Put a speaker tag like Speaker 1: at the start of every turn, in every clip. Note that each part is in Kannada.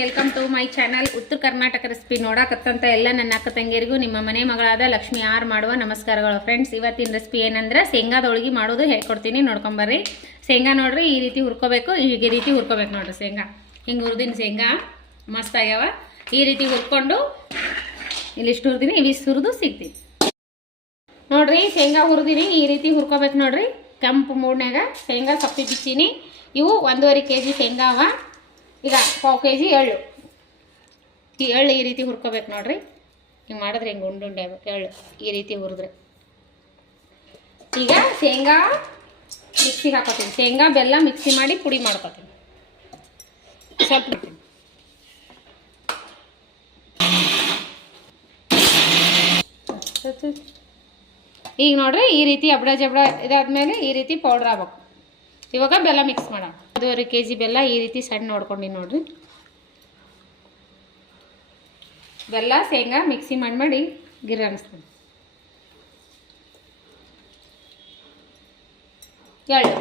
Speaker 1: ವೆಲ್ಕಮ್ ಟು ಮೈ ಚಾನಲ್ ಉತ್ತರ ಕರ್ನಾಟಕ ರೆಸಿಪಿ ನೋಡಕತ್ತಂತ ಎಲ್ಲ ನನ್ನ ಅಕ್ಕ ತಂಗಿಯರಿಗೂ, ನಿಮ್ಮ ಮನೆ ಮಗಳಾದ ಲಕ್ಷ್ಮಿ ಆರ್ ಮಾಡುವ ನಮಸ್ಕಾರಗಳು ಫ್ರೆಂಡ್ಸ್ ಇವತ್ತಿನ ರೆಸಿಪಿ ಏನಂದ್ರೆ, ಶೇಂಗಾದ ಹೋಳಿಗೆ ಮಾಡೋದು ಹೇಳ್ಕೊಡ್ತೀನಿ. ನೋಡ್ಕೊಂಬರ್ರಿ ಶೇಂಗಾ ನೋಡ್ರಿ, ಈ ರೀತಿ ಹುರ್ಕೋಬೇಕು ಈ ರೀತಿ ಹುರ್ಕೋಬೇಕು ನೋಡ್ರಿ ಶೇಂಗಾ. ಹಿಂಗೆ ಹುರಿದಿನ ಶೇಂಗಾ, ಮಸ್ತ್ ಆಗ್ಯಾವ. ಈ ರೀತಿ ಹುರ್ಕೊಂಡು ಇಲ್ಲಿಷ್ಟು ಹುರಿದಿನಿ ಇವಿಷ್ಟು ಹುರಿದು ಸಿಗ್ತೀನಿ. ನೋಡ್ರಿ, ಶೇಂಗಾ ಹುರಿದಿನಿ, ಈ ರೀತಿ ಹುರ್ಕೋಬೇಕು ನೋಡ್ರಿ. ಕೆಂಪು ಮೂಡ್ನ್ಯಾಗ ಶೇಂಗಾ ಸಪ್ಪಿ ಬಿಚ್ಚೀನಿ ಇವು ಒಂದೂವರೆ ಕೆ ಜಿ ಶೇಂಗಾ ಅವ. ಈಗ ಪಾವು ಕೆ ಜಿ ಎಳ್ಳು. ಈ ಎಳ್ಳು ಈ ರೀತಿ ಹುರ್ಕೋಬೇಕು ನೋಡ್ರಿ. ಹಿಂಗೆ ಮಾಡಿದ್ರೆ ಹಿಂಗೆ ಉಂಡುಂಡೆ ಆಗ್ಬೇಕು ಎಳ್ಳು ಈ ರೀತಿ ಹುರಿದ್ರೆ. ಈಗ ಶೇಂಗಾ ಮಿಕ್ಸಿಗೆ ಹಾಕೋತೀನಿ. ಶೇಂಗಾ, ಬೆಲ್ಲ ಮಿಕ್ಸಿ ಮಾಡಿ ಪುಡಿ ಮಾಡ್ಕೋತೀನಿ. ಸ್ವಲ್ಪ ಈಗ ನೋಡ್ರಿ ಈ ರೀತಿ ಅಬ್ಡ ಜಬ್ಡ ಇದಾದ್ಮೇಲೆ ಈ ರೀತಿ ಪೌಡ್ರ್ ಆಗ್ಬೇಕು. ಇವಾಗ ಬೆಲ್ಲ ಮಿಕ್ಸ್ ಮಾಡೋಣ. ಒಂದೂವರೆ ಕೆ ಜಿ ಬೆಲ್ಲ ಈ ರೀತಿ ಸಣ್ಣ ನೋಡ್ಕೊಂಡಿ ನೋಡ್ರಿ. ಬೆಲ್ಲ, ಶೇಂಗಾ ಮಿಕ್ಸಿ ಮಾಡಿ ಮಾಡಿ ಗಿರ ಅನ್ನಿಸ್ತೀನಿ ಎಳ್ಳು.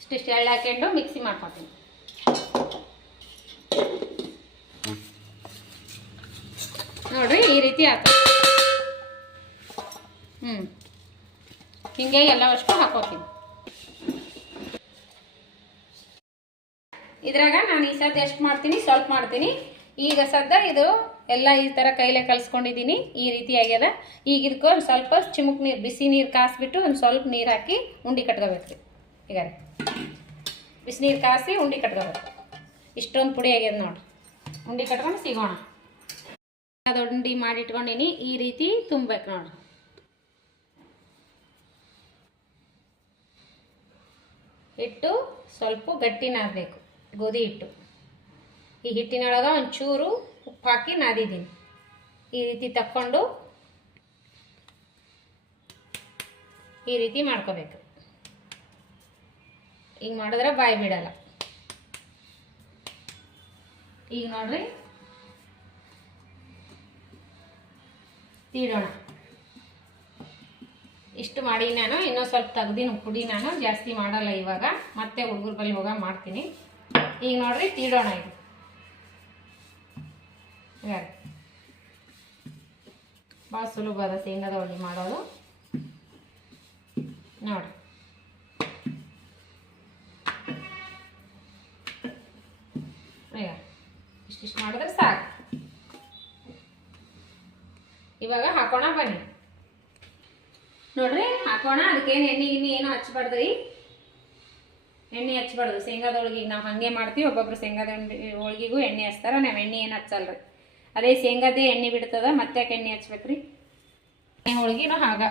Speaker 1: ಇಷ್ಟಿಷ್ಟು ಎಳ್ಳು ಹಾಕೊಂಡು ಮಿಕ್ಸಿ ಮಾಡ್ಕೊತೀನಿ. ನೋಡ್ರಿ ಈ ರೀತಿ ಹಾಕ ಹ್ಞೂ ಹಿಂಗೆ ಎಲ್ಲ ಅಷ್ಟು ಹಾಕೋತೀನಿ. ಇದ್ರಾಗ ನಾನು ಈ ಸದ್ದು ಎಷ್ಟು ಮಾಡ್ತೀನಿ, ಸ್ವಲ್ಪ ಮಾಡ್ತೀನಿ. ಈಗ ಸದ್ದ ಇದು ಎಲ್ಲ ಈ ಥರ ಕೈಲೇ ಕಲಿಸ್ಕೊಂಡಿದ್ದೀನಿ ಈ ರೀತಿ ಆಗ್ಯದ. ಈಗ ಇದಕ್ಕೆ ಒಂದು ಸ್ವಲ್ಪ ಚಿಮುಕ್ ನೀರು, ಬಿಸಿ ನೀರು ಕಾಸ್ಬಿಟ್ಟು ಒಂದು ಸ್ವಲ್ಪ ನೀರು ಹಾಕಿ ಉಂಡೆ ಕಟ್ಕೋಬೇಕು. ಈಗ ಬಿಸಿ ನೀರು ಕಾಸಿ ಉಂಡೆ ಕಟ್ಕೋಬೇಕು. ಇಷ್ಟೊಂದು ಪುಡಿ ಆಗ್ಯದ ನೋಡಿ. ಉಂಡೆ ಕಟ್ಕೊಂಡು ಸಿಗೋಣ. ಅದು ಉಂಡೆ ಮಾಡಿಟ್ಕೊಂಡಿನಿ, ಈ ರೀತಿ ತುಂಬಬೇಕು ನೋಡಿ. ಹಿಟ್ಟು ಸ್ವಲ್ಪ ಗಟ್ಟಿ ನಾದಬೇಕು ಗೋಧಿ ಹಿಟ್ಟು. ಈ ಹಿಟ್ಟಿನೊಳಗೆ ಒಂಚೂರು ಉಪ್ಪು ಹಾಕಿ ನಾದಿದ್ದೀನಿ. ಈ ರೀತಿ ತಕ್ಕೊಂಡು ಈ ರೀತಿ ಮಾಡ್ಕೋಬೇಕು. ಈಗ ಮಾಡಿದ್ರೆ ಬಾಯಿ ಬಿಡಲ್ಲ. ಈಗ ನೋಡ್ರಿ. ತೀಡೋಣ. ಇಷ್ಟು ಮಾಡಿ ನಾನು ಇನ್ನೂ ಸ್ವಲ್ಪ ತೆಗ್ದಿನ ಪುಡಿ ನಾನು ಜಾಸ್ತಿ ಮಾಡಲ್ಲ ಇವಾಗ. ಮತ್ತೆ ಹುಡುಗರ ಬಳಿ ಹೋಗ ಮಾಡ್ತೀನಿ. ಈಗ ನೋಡ್ರಿ, ತೀಡೋಣ ಇದು. ಭಾಳ ಸುಲಭ ಅದ ಶೇಂಗಾದ ಹೋಳಿಗೆ ಮಾಡೋದು. ನೋಡ್ರಿ. ಇಷ್ಟಿಷ್ಟು ಮಾಡಿದ್ರೆ ಸಾಕು. ಇವಾಗ ಹಾಕೋಣ ಬನ್ನಿ. ನೋಡ್ರಿ, ಹಾಕೋಣ, ಅದಕ್ಕೇನು ಎಣ್ಣೆ ಗಿಣ್ಣೆ ಏನು ಹಚ್ಬಾರ್ದ್ರಿ ಎಣ್ಣೆ ಹಚ್ಬಾರ್ದು. ಶೇಂಗಾದ ಹೋಳಿಗೆ ನಾವು ಹಂಗೆ ಮಾಡ್ತೀವಿ, ಒಬ್ಬೊಬ್ರು ಶೇಂಗಾದ ಹೋಳಿಗೆಗೂ ಎಣ್ಣೆ ಹಚ್ತಾರ, ನಾವು ಎಣ್ಣೆ ಏನು ಹಚ್ಚಲ್ರಿ? ಅದೇ ಶೇಂಗಾದೇ ಎಣ್ಣೆ ಬಿಡ್ತದ, ಮತ್ತೆ ಎಣ್ಣೆ ಹಚ್ಬೇಕ್ರಿ? ಹೋಳಿಗೆನೂ ಹಾಗ.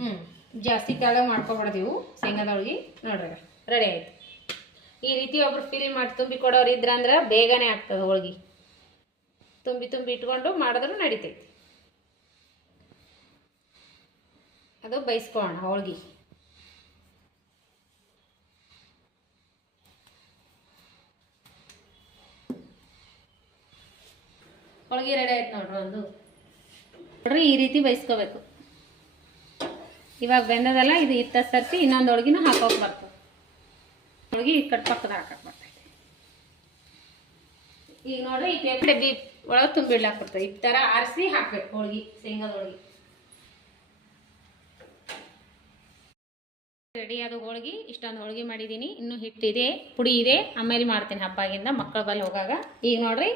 Speaker 1: ಹ್ಞೂ ಜಾಸ್ತಿ ತೆಳಗ ಶೇಂಗಾದ ಹೋಳಿಗೆ ನೋಡ್ರಿ ರೆಡಿ ಆಯ್ತು. ಈ ರೀತಿ ಒಬ್ರು ಫಿಲ್ ಮಾಡಿ ತುಂಬಿ ಕೊಡೋರು ಇದ್ರಂದ್ರೆ ಬೇಗನೆ ಆಗ್ತದೆ ಹೋಳ್ಗೆ. ತುಂಬಿ ತುಂಬಿ ಇಟ್ಕೊಂಡು ಮಾಡಿದ್ರು ನಡಿತೈತಿ. ಅದು ಬೈಸ್ಕೊಳ್ಳೋಣ ಹೋಳ್ಗೆ. ಹೋಳ್ಗೆ ರೆಡಿ ಆಯ್ತು ನೋಡ್ರಿ ಒಂದು. ನೋಡ್ರಿ ಈ ರೀತಿ ಬೈಸ್ಕೋಬೇಕು. ಇವಾಗ ಬೆಂದದಲ್ಲ, ಇದು ಇತ್ತ ಸರ್ತಿ ಇನ್ನೊಂದು ಹೋಳ್ಗಿನೂ ಹಾಕೋಕೆ ಬರ್ತದೆ. ಹೋಳ್ಗೆ ಈ ಕಟ್ ಪಕ್ಕದ ಹಾಕಕ್ಕೆ ಬರ್ತೈತೆ. ಈಗ ನೋಡ್ರಿ, ಈ ಪೇಪರ್ ಡಬ್ಬಿ ಒಳಗೆ ತುಂಬಿಡ್ಲಾಕ್ ಬರ್ತದೆ ಈ ಥರ ಆರಿಸಿ ಹಾಕ್ಬೇಕು ಹೋಳ್ಗಿ, ಶೇಂಗಾದ ಹೋಳ್ಗೆ. ರೆಡಿ ಆದ ಹೋಳ್ಗೆ, ಇಷ್ಟೊಂದು ಹೋಳ್ಗೆ ಮಾಡಿದ್ದೀನಿ ಇನ್ನೂ ಹಿಟ್ಟಿದೆ ಪುಡಿ ಇದೆ. ಆಮೇಲೆ ಮಾಡ್ತೀನಿ ಹಬ್ಬಾಗಿಂದ ಮಕ್ಕಳ ಬಲ್ಲಿ ಹೋಗಾಗ. ಈಗ ನೋಡ್ರಿ,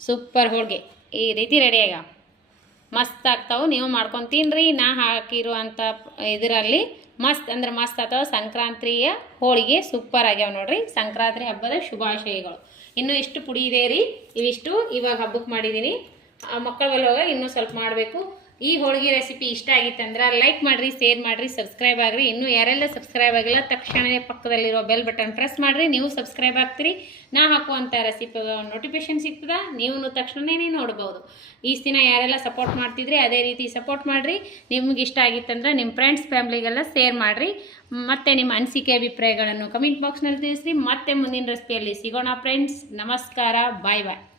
Speaker 1: ಸೂಪರ್ ಹೋಳ್ಗೆ. ಈ ರೀತಿ ರೆಡಿ ಆಗ. ಮಸ್ತ್ ಆಗ್ತಾವೆ, ನೀವು ಮಾಡ್ಕೊಂಡು ತಿನ್ರಿ ನಾ ಹಾಕಿರುವಂಥ ಇದರಲ್ಲಿ ಮಸ್ತ್, ಅಂದ್ರೆ ಮಸ್ತ್ ಆಗ್ತಾವೆ ಸಂಕ್ರಾಂತಿಯ ಹೋಳಿಗೆ ಸೂಪರ್ ಆಗ್ಯಾವ ನೋಡ್ರಿ. ಸಂಕ್ರಾಂತಿ ಹಬ್ಬದ ಶುಭಾಶಯಗಳು. ಇನ್ನೂ ಇಷ್ಟು ಪುಡಿ ಇದೆ ರೀ, ಇವಿಷ್ಟು ಇವಾಗ ಹಬ್ಬಕ್ಕೆ ಮಾಡಿದ್ದೀನಿ ಮಕ್ಕಳ ಹೋಗ ಇನ್ನೂ ಸ್ವಲ್ಪ ಮಾಡಬೇಕು. ಈ ಹೋಳಿಗೆ ರೆಸಿಪಿ ಇಷ್ಟ ಆಗಿತ್ತಂದ್ರೆ ಲೈಕ್ ಮಾಡಿರಿ ಶೇರ್ ಮಾಡಿರಿ ಸಬ್ಸ್ಕ್ರೈಬ್ ಆಗ್ರಿ. ಇನ್ನೂ ಯಾರೆಲ್ಲ ಸಬ್ಸ್ಕ್ರೈಬ್ ಆಗಿಲ್ಲ ತಕ್ಷಣವೇ ಪಕ್ಕದಲ್ಲಿರೋ ಬೆಲ್ ಬಟನ್ ಪ್ರೆಸ್ ಮಾಡಿರಿ. ನೀವು ಸಬ್ಸ್ಕ್ರೈಬ್ ಆಗ್ತೀರಿ. ನಾ ಹಾಕುವಂಥ ರೆಸಿಪಿ ನೋಟಿಫಿಕೇಶನ್ ಸಿಗ್ತದ. ನೀವು ತಕ್ಷಣವೇ ನೋಡ್ಬೋದು. ಈ ದಿನ ಯಾರೆಲ್ಲ ಸಪೋರ್ಟ್ ಮಾಡ್ತಿದ್ರಿ, ಅದೇ ರೀತಿ ಸಪೋರ್ಟ್ ಮಾಡಿರಿ. ನಿಮ್ಗೆ ಇಷ್ಟ ಆಗಿತ್ತಂದ್ರೆ ನಿಮ್ಮ ಫ್ರೆಂಡ್ಸ್ ಫ್ಯಾಮ್ಲಿಗೆಲ್ಲ ಶೇರ್ ಮಾಡಿರಿ. ಮತ್ತೆ ನಿಮ್ಮ ಅನಿಸಿಕೆ ಅಭಿಪ್ರಾಯಗಳನ್ನು ಕಮೆಂಟ್ ಬಾಕ್ಸ್ನಲ್ಲಿ ತಿಳಿಸ್ರಿ. ಮತ್ತೆ ಮುಂದಿನ ರೆಸಿಪಿಯಲ್ಲಿ ಸಿಗೋಣ ಫ್ರೆಂಡ್ಸ್ ನಮಸ್ಕಾರ. ಬಾಯ್ ಬಾಯ್